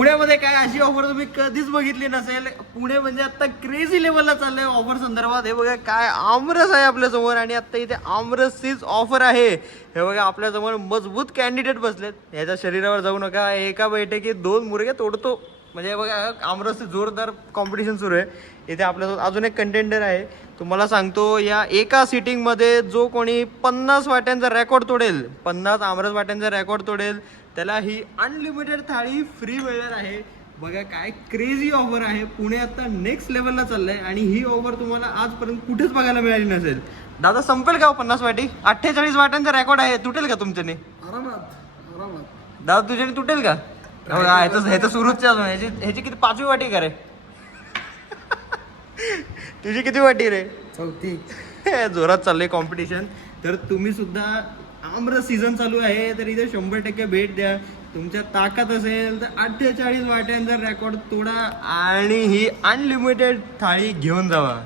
पुण्यामध्ये काय अशी ऑफर तुम्ही कधीच बघितली नसेल. पुणे म्हणजे आता क्रेझी लेवलला चाललंय ऑफर संदर्भात. हे बघा काय आमरस आहे आपल्या समोर आणि आता इथे आमरसचीच ऑफर आहे. हे बघा आपल्या समोर मजबूत कॅन्डिडेट बसलेत. ह्याच्या शरीरावर जाऊ नका, एका बैठकीत 2 मुर्गे तोडतो. म्हणजे बघा आमरसचे जोरदार कॉम्पिटिशन सुरू आहे. इथे आपल्यासोबत अजून एक कंटेंडर आहे. तुम्हाला सांगतो या एका सिटिंगमध्ये जो कोणी 50 वाट्यांचा रेकॉर्ड तोडेल, 50 आमरस वाट्यांचा रेकॉर्ड तोडेल, त्याला ही अनलिमिटेड थाळी फ्री मिळणार आहे. बघा काय क्रेझी ऑफर आहे. पुणे आता नेक्स्ट लेवलला चाललंय आणि ही ऑफर तुम्हाला आजपर्यंत कुठेच बघायला मिळाली नसेल. दादा संपेल का 50 वाटी? 48 वाट्यांचा रेकॉर्ड आहे. तुटेल का तुमच्याने? आरामात दादा तुझ्याने तुटेल का? ह्याचं सुरूच अजून. ह्याची किती 5वी वाटी का रे? तुझी किती वाटी रे? 4थी. जोरात चाललंय कॉम्पिटिशन. तर तुम्ही सुद्धा आमरस सीझन चालू आहे तर इथे 100% भेट द्या. तुमच्या ताकद असेल तर 48 वाट्यांचा रेकॉर्ड तोडा आणि ही अनलिमिटेड थाळी घेऊन जावा.